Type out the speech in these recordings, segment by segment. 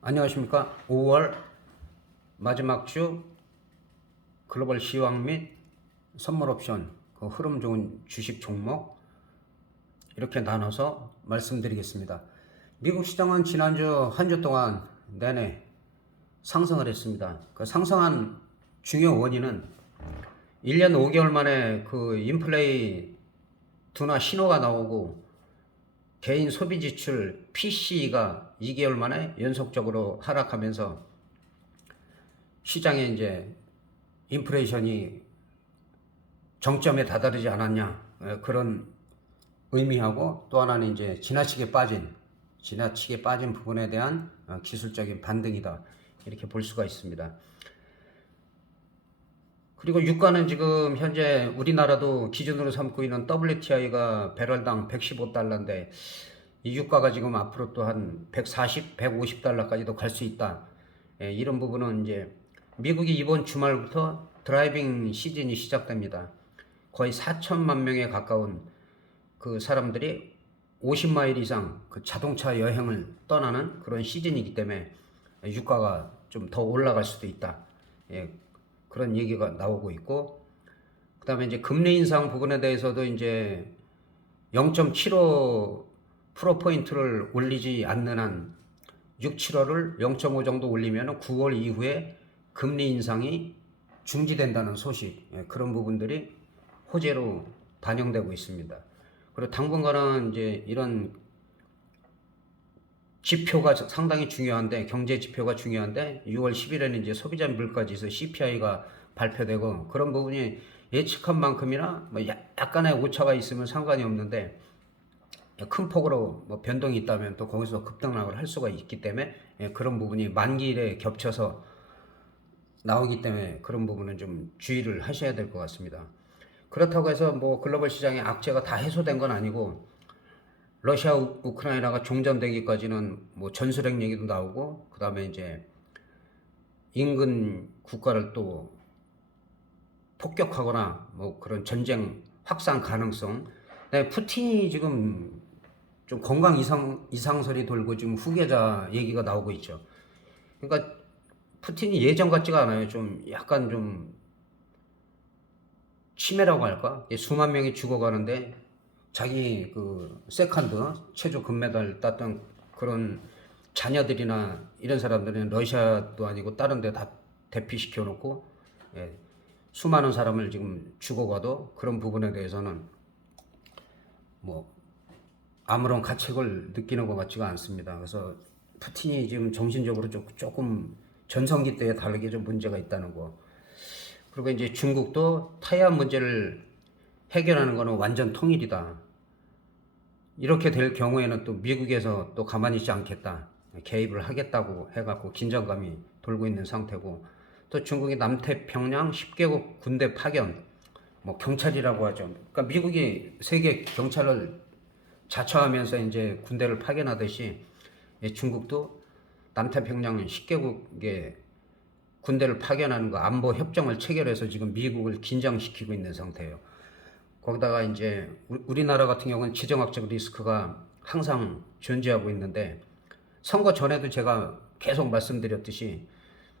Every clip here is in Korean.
안녕하십니까. 5월 마지막 주 글로벌 시황 및 선물 옵션 그 흐름 좋은 주식 종목 이렇게 나눠서 말씀드리겠습니다. 미국 시장은 지난주 한 주 동안 내내 상승을 했습니다. 그 상승한 중요 원인은 1년 5개월 만에 그 인플레이 둔화 신호가 나오고 개인 소비 지출 PCE가 2개월 만에 연속적으로 하락하면서 시장에 이제 인플레이션이 정점에 다다르지 않았냐 그런 의미하고, 또 하나는 이제 지나치게 빠진 부분에 대한 기술적인 반등이다 이렇게 볼 수가 있습니다. 그리고 유가는 지금 현재 우리나라도 기준으로 삼고 있는 WTI가 배럴당 115달러인데 이 유가가 지금 앞으로 또 한 140, 150달러까지도 갈 수 있다. 이런 부분은 이제 미국이 이번 주말부터 드라이빙 시즌이 시작됩니다. 거의 4천만 명에 가까운 그 사람들이 50마일 이상 그 자동차 여행을 떠나는 그런 시즌이기 때문에 유가가 좀 더 올라갈 수도 있다. 그런 얘기가 나오고 있고, 그 다음에 이제 금리 인상 부분에 대해서도 이제 0.75%포인트를 올리지 않는 한 6, 7월을 0.5 정도 올리면 9월 이후에 금리 인상이 중지된다는 소식, 그런 부분들이 호재로 반영되고 있습니다. 그리고 당분간은 이제 이런 지표가 상당히 중요한데, 경제 지표가 중요한데 6월 10일에는 이제 소비자 물가지수 CPI가 발표되고, 그런 부분이 예측한 만큼이나 뭐 약간의 오차가 있으면 상관이 없는데 큰 폭으로 뭐 변동이 있다면 또 거기서 급등락을 할 수가 있기 때문에 그런 부분이 만기일에 겹쳐서 나오기 때문에 그런 부분은 좀 주의를 하셔야 될 것 같습니다. 그렇다고 해서 뭐 글로벌 시장의 악재가 다 해소된 건 아니고, 러시아 우크라이나가 종전되기까지는 뭐 전술핵 얘기도 나오고, 그 다음에 이제 인근 국가를 또 폭격하거나 뭐 그런 전쟁 확산 가능성. 네, 푸틴이 지금 좀 건강 이상설이 돌고 지금 후계자 얘기가 나오고 있죠. 그러니까 푸틴이 예전 같지가 않아요. 좀 약간 좀 치매라고 할까? 수만 명이 죽어가는데 자기 그 세컨드 체조 금메달 땄던 그런 자녀들이나 이런 사람들은 러시아도 아니고 다른 데 다 대피시켜 놓고 수많은 사람을 지금 죽어가도 그런 부분에 대해서는 뭐 아무런 가책을 느끼는 것 같지가 않습니다. 그래서 푸틴이 지금 정신적으로 조금 전성기 때에 다르게 좀 문제가 있다는 거. 그리고 이제 중국도 타이완 문제를 해결하는 거는 완전 통일이다. 이렇게 될 경우에는 또 미국에서 또 가만히 있지 않겠다. 개입을 하겠다고 해갖고 긴장감이 돌고 있는 상태고, 또 중국이 남태평양 10개국 군대 파견, 뭐 경찰이라고 하죠. 그러니까 미국이 세계 경찰을 자처하면서 이제 군대를 파견하듯이 중국도 남태평양 10개국에 군대를 파견하는 거 안보 협정을 체결해서 지금 미국을 긴장시키고 있는 상태예요. 거기다가 이제 우리나라 같은 경우는 지정학적 리스크가 항상 존재하고 있는데, 선거 전에도 제가 계속 말씀드렸듯이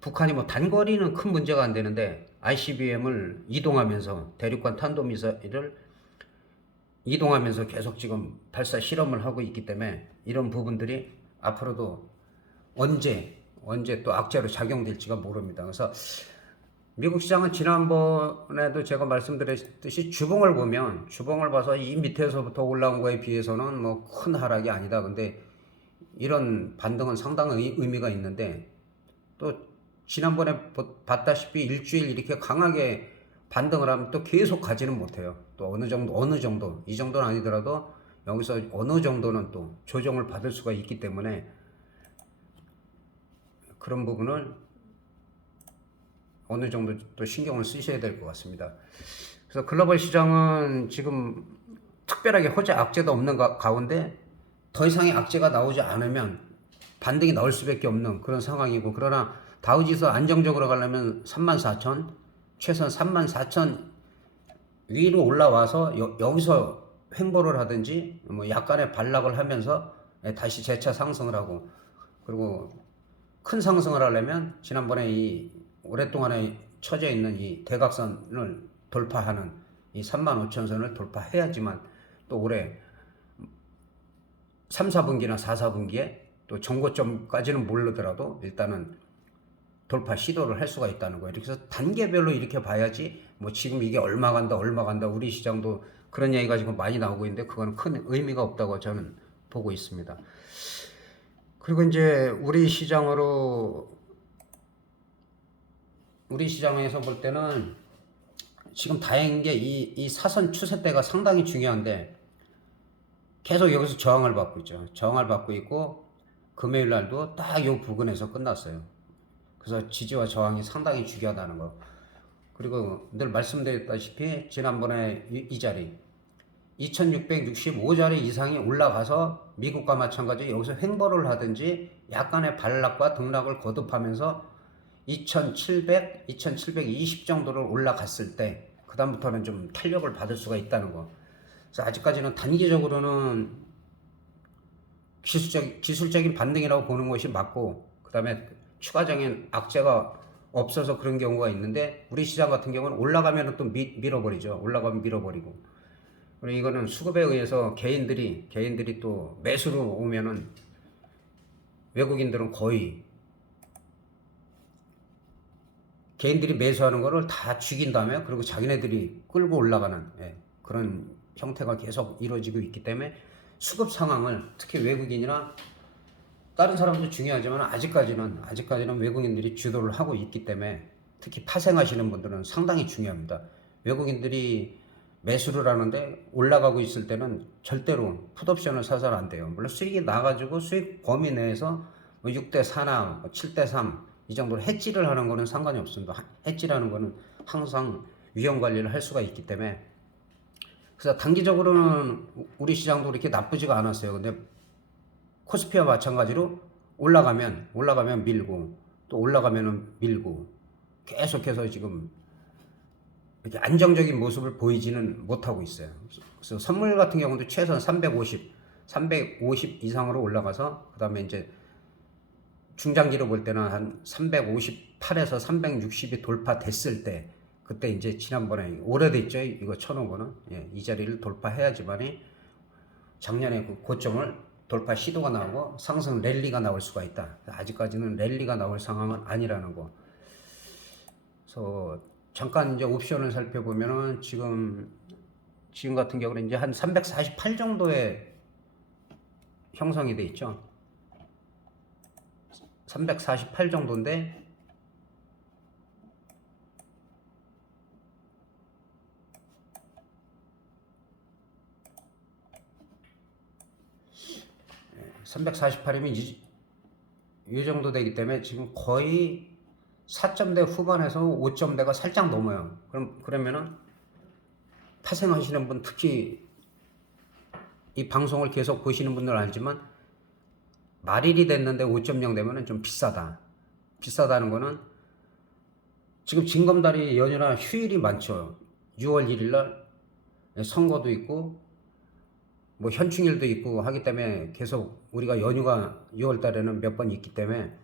북한이 뭐 단거리는 큰 문제가 안 되는데 ICBM을 이동하면서 대륙간 탄도미사일을 이동하면서 계속 지금 발사 실험을 하고 있기 때문에 이런 부분들이 앞으로도 언제 또 악재로 작용될지가 모릅니다. 그래서 미국 시장은 지난번에도 제가 말씀드렸듯이 주봉을 봐서 이 밑에서부터 올라온 거에 비해서는 뭐 큰 하락이 아니다. 근데 이런 반등은 상당히 의미가 있는데, 또 지난번에 봤다시피 일주일 이렇게 강하게 반등을 하면 또 계속 가지는 못해요. 또 어느 정도 이 정도는 아니더라도 여기서 어느 정도는 또 조정을 받을 수가 있기 때문에 그런 부분을 어느 정도 또 신경을 쓰셔야 될 것 같습니다. 그래서 글로벌 시장은 지금 특별하게 호재 악재도 없는 가운데 더 이상의 악재가 나오지 않으면 반등이 나올 수밖에 없는 그런 상황이고, 그러나 다우지수 안정적으로 가려면 34,000, 최소한 34,000 위로 올라와서 여기서 횡보를 하든지 뭐 약간의 반락을 하면서 다시 재차 상승을 하고, 그리고 큰 상승을 하려면 지난번에 이 오랫동안에 처져 있는 이 대각선을 돌파하는 이 35,000선을 돌파해야지만 또 올해 3, 4분기나 4, 4분기에 또 정고점까지는 모르더라도 일단은 돌파 시도를 할 수가 있다는 거예요. 그래서 단계별로 이렇게 봐야지 뭐 지금 이게 얼마 간다 얼마 간다 우리 시장도 그런 얘기가 지금 많이 나오고 있는데 그거는 큰 의미가 없다고 저는 보고 있습니다. 그리고 이제 우리 시장에서 볼 때는 지금 다행인 게 이 사선 추세대가 상당히 중요한데 계속 여기서 저항을 받고 있죠. 저항을 받고 있고 금요일 날도 딱 요 부근에서 끝났어요. 그래서 지지와 저항이 상당히 중요하다는 거. 그리고 늘 말씀드렸다시피 지난번에 이 자리 2665자리 이상이 올라가서 미국과 마찬가지 여기서 횡보를 하든지 약간의 반락과 등락을 거듭하면서 2700, 2720 정도를 올라갔을 때 그다음부터는 좀 탄력을 받을 수가 있다는 거. 그래서 아직까지는 단기적으로는 기술적인 반등이라고 보는 것이 맞고 그다음에 추가적인 악재가 없어서 그런 경우가 있는데 우리 시장 같은 경우는 올라가면 또 밀어버리죠. 올라가면 밀어버리고. 그리고 이거는 수급에 의해서 개인들이 또 매수로 오면은 외국인들은 거의 개인들이 매수하는 거를 다 죽인 다음에 그리고 자기네들이 끌고 올라가는 그런 형태가 계속 이루어지고 있기 때문에 수급 상황을 특히 외국인이나 다른 사람도 중요하지만 아직까지는 외국인들이 주도를 하고 있기 때문에 특히 파생하시는 분들은 상당히 중요합니다. 외국인들이 매수를 하는데 올라가고 있을 때는 절대로 풋옵션을 사서는 안 돼요. 물론 수익이 나가지고 수익 범위 내에서 뭐 6대 4나 7대 3 이 정도로 해지를 하는 거는 상관이 없습니다. 해지라는 거는 항상 위험 관리를 할 수가 있기 때문에 그래서 단기적으로는 우리 시장도 그렇게 나쁘지가 않았어요. 근데 코스피와 마찬가지로 올라가면 밀고 또 올라가면은 밀고 계속해서 지금 이렇게 안정적인 모습을 보이지는 못하고 있어요. 그래서 선물 같은 경우도 최소한 350 이상으로 올라가서 그 다음에 이제 중장기로 볼 때는 한 358에서 360이 돌파됐을 때 그때 이제 지난번에 오래됐죠. 이거 쳐놓은 거는 이 자리를 돌파해야지만이 작년에 그 고점을 돌파 시도가 나오고 상승 랠리가 나올 수가 있다. 아직까지는 랠리가 나올 상황은 아니라는 거. 그래서 잠깐 이제 옵션을 살펴보면은 지금 같은 경우는 이제 한 348 정도의 형성이 돼 있죠. 348 정도인데 (348이면) 이 정도 되기 때문에 지금 거의 4점대 후반에서 5점대가 살짝 넘어요. 그러면은 파생하시는 분 특히 이 방송을 계속 보시는 분들은 알지만 말일이 됐는데 5.0 되면은 좀 비싸다. 비싸다는 거는 지금 징검다리 연휴나 휴일이 많죠. 6월 1일 날 선거도 있고 뭐 현충일도 있고 하기 때문에 계속 우리가 연휴가 6월 달에는 몇 번 있기 때문에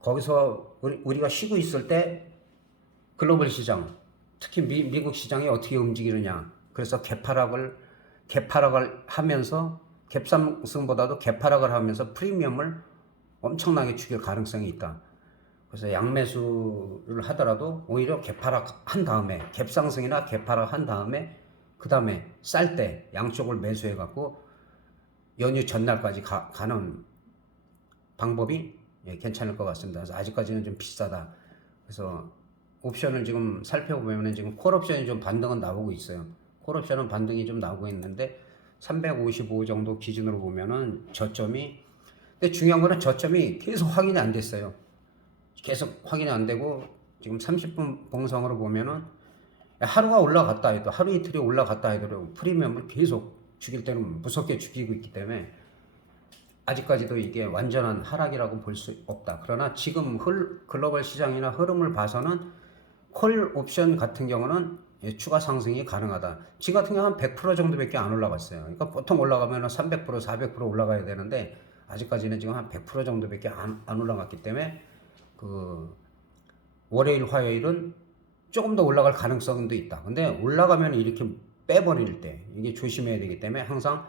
거기서 우리가 쉬고 있을 때 글로벌 시장, 특히 미국 시장이 어떻게 움직이느냐. 그래서 개파락을 하면서 갭상승보다도 개파락을 하면서 프리미엄을 엄청나게 죽일 가능성이 있다. 그래서 양매수를 하더라도 오히려 개파락 한 다음에 갭상승이나 개파락 한 다음에 그 다음에 쌀 때 양쪽을 매수해 갖고 연휴 전날까지 가는 방법이 괜찮을 것 같습니다. 그래서 아직까지는 좀 비싸다. 그래서 옵션을 지금 살펴보면 지금 콜옵션이 좀 반등은 나오고 있어요. 콜옵션은 반등이 좀 나오고 있는데 355 정도 기준으로 보면은 저점이, 근데 중요한 거는 저점이 계속 확인이 안 됐어요. 계속 확인이 안 되고 지금 30분 봉성으로 보면은 하루가 올라갔다 해도 하루 이틀이 올라갔다 해도 프리미엄을 계속 죽일 때는 무섭게 죽이고 있기 때문에 아직까지도 이게 완전한 하락이라고 볼 수 없다. 그러나 지금 글로벌 시장이나 흐름을 봐서는 콜 옵션 같은 경우는 추가 상승이 가능하다. 지금 같은 경우는 100% 정도밖에 안 올라갔어요. 그러니까 보통 올라가면 300%, 400% 올라가야 되는데 아직까지는 지금 한 100% 정도밖에 안 올라갔기 때문에 그 월요일 화요일은 조금 더 올라갈 가능성도 있다. 근데 올라가면 이렇게 빼버릴 때 이게 조심해야 되기 때문에 항상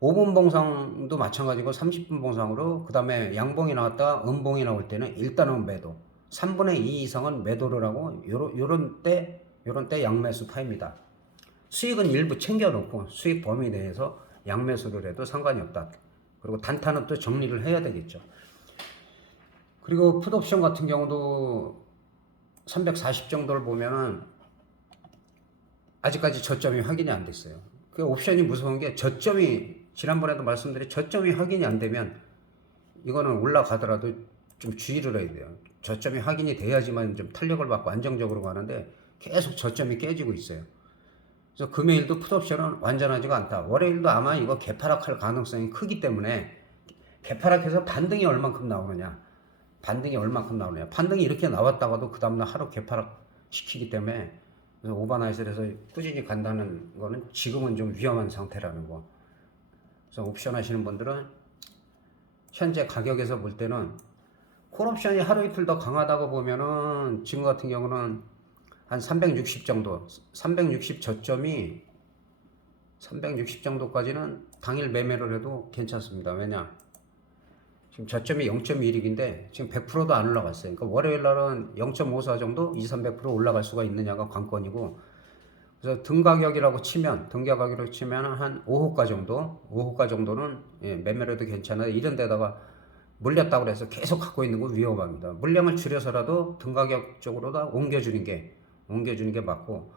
5분 봉상도 마찬가지고 30분 봉상으로, 그 다음에 양봉이 나왔다가 음봉이 나올 때는 일단은 매도, 3분의 2 이상은 매도를 하고, 요런 때 양매수 파입니다. 수익은 일부 챙겨놓고 수익 범위 내에서 양매수를 해도 상관이 없다. 그리고 단타는 또 정리를 해야 되겠죠. 그리고 풋옵션 같은 경우도 340 정도를 보면은 아직까지 저점이 확인이 안 됐어요. 그 옵션이 무서운 게, 저점이, 지난번에도 말씀드린 저점이 확인이 안 되면 이거는 올라가더라도 좀 주의를 해야 돼요. 저점이 확인이 돼야지만 좀 탄력을 받고 안정적으로 가는데 계속 저점이 깨지고 있어요. 그래서 금요일도 풋옵션은 완전하지가 않다. 월요일도 아마 이거 개파락할 가능성이 크기 때문에, 개파락해서 반등이 얼만큼 나오느냐, 반등이 이렇게 나왔다가도 그 다음날 하루 개파락 시키기 때문에, 그래서 오버나잇에서 꾸준히 간다는 거는 지금은 좀 위험한 상태라는 거. 그래서 옵션 하시는 분들은 현재 가격에서 볼 때는 콜옵션이 하루 이틀 더 강하다고 보면은, 지금 같은 경우는 한 360 정도, 360 저점이 360 정도까지는 당일 매매를 해도 괜찮습니다. 왜냐? 지금 저점이 0.16인데 지금 100%도 안 올라갔어요. 그러니까 월요일 날은 0.54 정도, 2, 300% 올라갈 수가 있느냐가 관건이고, 그래서 등가격이라고 치면 한 5호가 정도는 예, 매매를 해도 괜찮아요. 이런 데다가 물렸다고 해서 계속 갖고 있는 건 위험합니다. 물량을 줄여서라도 등가격 쪽으로 다 옮겨주는 게 맞고,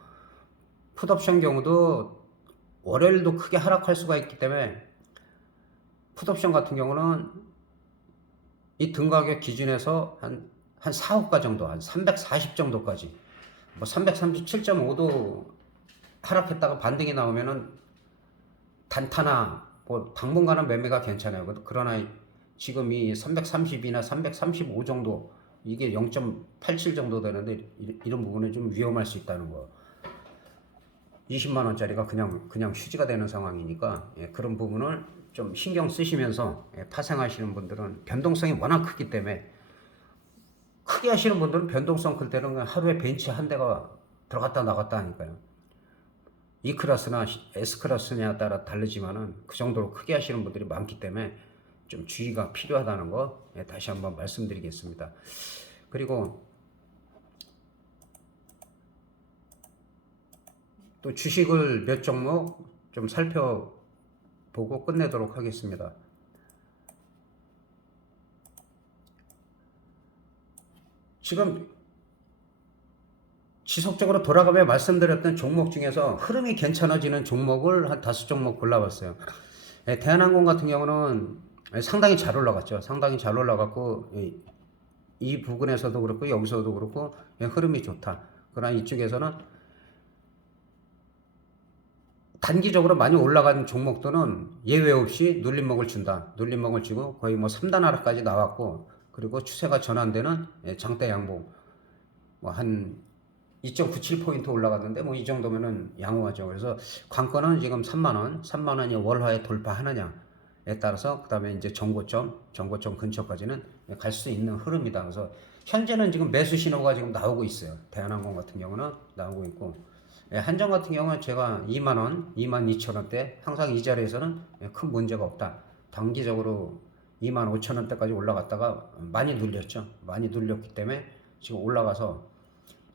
풋옵션 경우도 월요일도 크게 하락할 수가 있기 때문에, 풋옵션 같은 경우는 이 등가격 기준에서 한 4호가 정도, 한 340 정도까지, 뭐 337.5도 하락했다가 반등이 나오면은 단타나 뭐 당분간은 매매가 괜찮아요. 그러나 지금 이 330이나 335 정도, 이게 0.87 정도 되는데 이런 부분은 좀 위험할 수 있다는 거. 20만 원짜리가 그냥 휴지가 되는 상황이니까, 예, 그런 부분을 좀 신경 쓰시면서, 예, 파생하시는 분들은 변동성이 워낙 크기 때문에, 크게 하시는 분들은 변동성 클 때는 그냥 하루에 벤치 한 대가 들어갔다 나갔다 하니까요. E클래스나 S클래스냐에 따라 다르지만은 그 정도로 크게 하시는 분들이 많기 때문에 좀 주의가 필요하다는 거, 예, 다시 한번 말씀드리겠습니다. 그리고 또 주식을 몇 종목 좀 살펴보고 끝내도록 하겠습니다. 지금 지속적으로 돌아가며 말씀드렸던 종목 중에서 흐름이 괜찮아지는 종목을 한 5종목 골라봤어요. 예, 대한항공 같은 경우는 상당히 잘 올라갔죠. 상당히 잘 올라갔고, 이 부근에서도 그렇고 여기서도 그렇고, 예, 흐름이 좋다. 그러나 이쪽에서는 단기적으로 많이 올라간 종목들은 예외 없이 눌림목을 준다. 눌림목을 주고 거의 뭐 3단 하락까지 나왔고, 그리고 추세가 전환되는, 예, 장대 양봉, 뭐 한 2.97포인트 올라갔는데 뭐 이 정도면은 양호하죠. 그래서 관건은 지금 3만 원이 월화에 돌파하느냐에 따라서, 그다음에 이제 정고점 근처까지는 갈 수 있는 흐름이다. 그래서 현재는 지금 매수 신호가 지금 나오고 있어요. 대한항공 같은 경우는 나오고 있고, 예, 한정 같은 경우는 제가 2만 원, 2만 2천 원대 항상 이 자리에서는, 예, 큰 문제가 없다. 단기적으로 2만 5천 원대까지 올라갔다가 많이 눌렸죠. 많이 눌렸기 때문에 지금 올라가서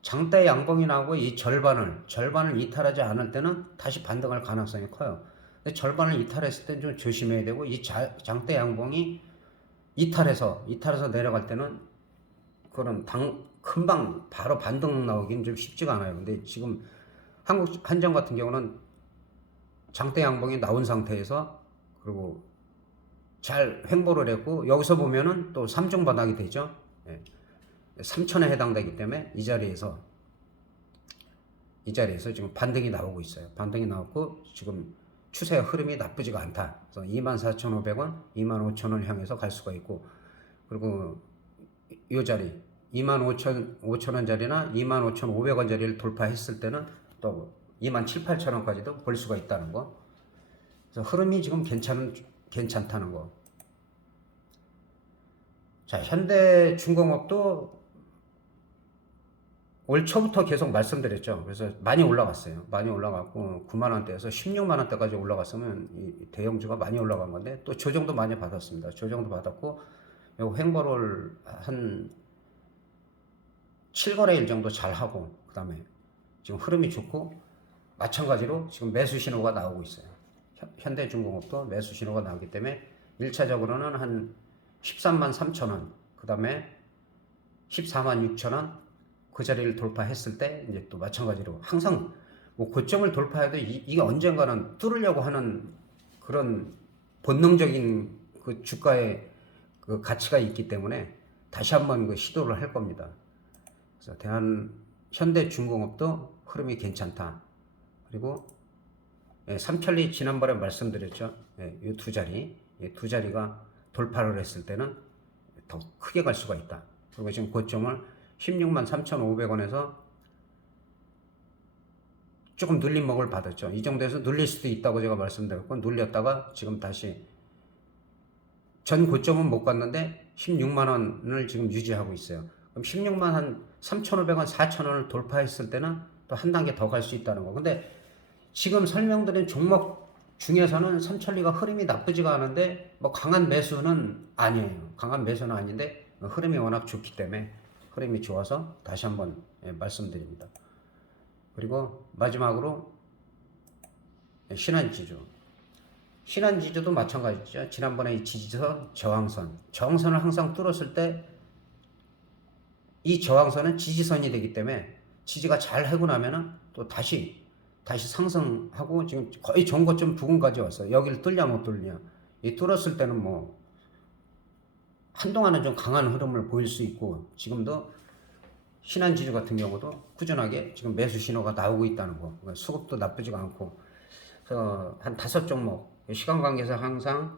장대 양봉이 나오고, 이 절반을 이탈하지 않을 때는 다시 반등할 가능성이 커요. 근데 절반을 이탈했을 때는 좀 조심해야 되고, 이 장대 양봉이 이탈해서 내려갈 때는 그런 금방 바로 반등 나오기는 좀 쉽지가 않아요. 근데 지금 한정 같은 경우는 장대 양봉이 나온 상태에서, 그리고 잘 횡보를 했고, 여기서 보면은 또 3중 바닥이 되죠. 예. 3천에 해당되기 때문에 이 자리에서 지금 반등이 나오고 있어요. 반등이 나왔고 지금 추세 흐름이 나쁘지가 않다. 그래서 24,500원, 25,000원 향해서 갈 수가 있고, 그리고 이 자리 25,000원 자리나 25,500원 자리를 돌파했을 때는 또 27,800원까지도 볼 수가 있다는 거. 그래서 흐름이 지금 괜찮다는 거. 자, 현대중공업도 올 초부터 계속 말씀드렸죠. 그래서 많이 올라갔어요. 많이 올라갔고 9만 원대에서 16만 원대까지 올라갔으면 이 대형주가 많이 올라간 건데 또 조정도 많이 받았습니다. 조정도 받았고 요 횡보를 한 7거래일 정도 잘 하고 그다음에 지금 흐름이 좋고 마찬가지로 지금 매수 신호가 나오고 있어요. 현대중공업도 매수 신호가 나오기 때문에 1차적으로는 한 13만 3천 원, 그다음에 14만 6천 원 그 자리를 돌파했을 때 이제 또 마찬가지로 항상 뭐 고점을 돌파해도 이게 언젠가는 뚫으려고 하는 그런 본능적인 그 주가의 그 가치가 있기 때문에 다시 한번 그 시도를 할 겁니다. 그래서 현대중공업도 흐름이 괜찮다. 그리고 삼천리 지난번에 말씀드렸죠. 이 두 자리, 두 자리가 돌파를 했을 때는 더 크게 갈 수가 있다. 그리고 지금 고점을 16만 3,500원에서 조금 눌림목을 받았죠. 이 정도에서 눌릴 수도 있다고 제가 말씀드렸고 눌렸다가 지금 다시 전 고점은 못 갔는데 16만 원을 지금 유지하고 있어요. 그럼 16만 한 3,500원, 4,000원을 돌파했을 때는 또 한 단계 더 갈 수 있다는 거. 근데 지금 설명드린 종목 중에서는 삼천리가 흐름이 나쁘지가 않은데 뭐 강한 매수는 아니에요. 강한 매수는 아닌데 흐름이 워낙 좋기 때문에 흐름이 좋아서 다시 한번 말씀드립니다. 그리고 마지막으로 신한지주. 신한지주도 마찬가지죠. 지난번에 이 지지선, 저항선을 항상 뚫었을 때 이 저항선은 지지선이 되기 때문에 지지가 잘 하고 나면은 또 다시 상승하고 지금 거의 전고점 부근까지 왔어요. 여기를 뚫냐 못 뚫냐. 이 뚫었을 때는 뭐 한동안은 좀 강한 흐름을 보일 수 있고 지금도 신한지주 같은 경우도 꾸준하게 지금 매수 신호가 나오고 있다는 거. 수급도 나쁘지가 않고 그래서 한 5종목 시간 관계상 항상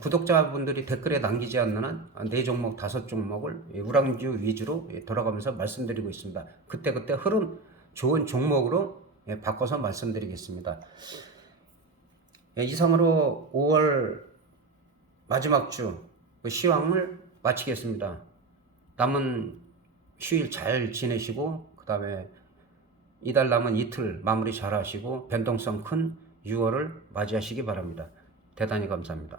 구독자분들이 댓글에 남기지 않는 한 4종목, 5종목을 우량주 위주로 돌아가면서 말씀드리고 있습니다. 그때그때 흐름 좋은 종목으로 바꿔서 말씀드리겠습니다. 이상으로 5월 마지막 주 시황을 마치겠습니다. 남은 휴일 잘 지내시고 그 다음에 이달 남은 이틀 마무리 잘 하시고 변동성 큰 6월을 맞이하시기 바랍니다. 대단히 감사합니다.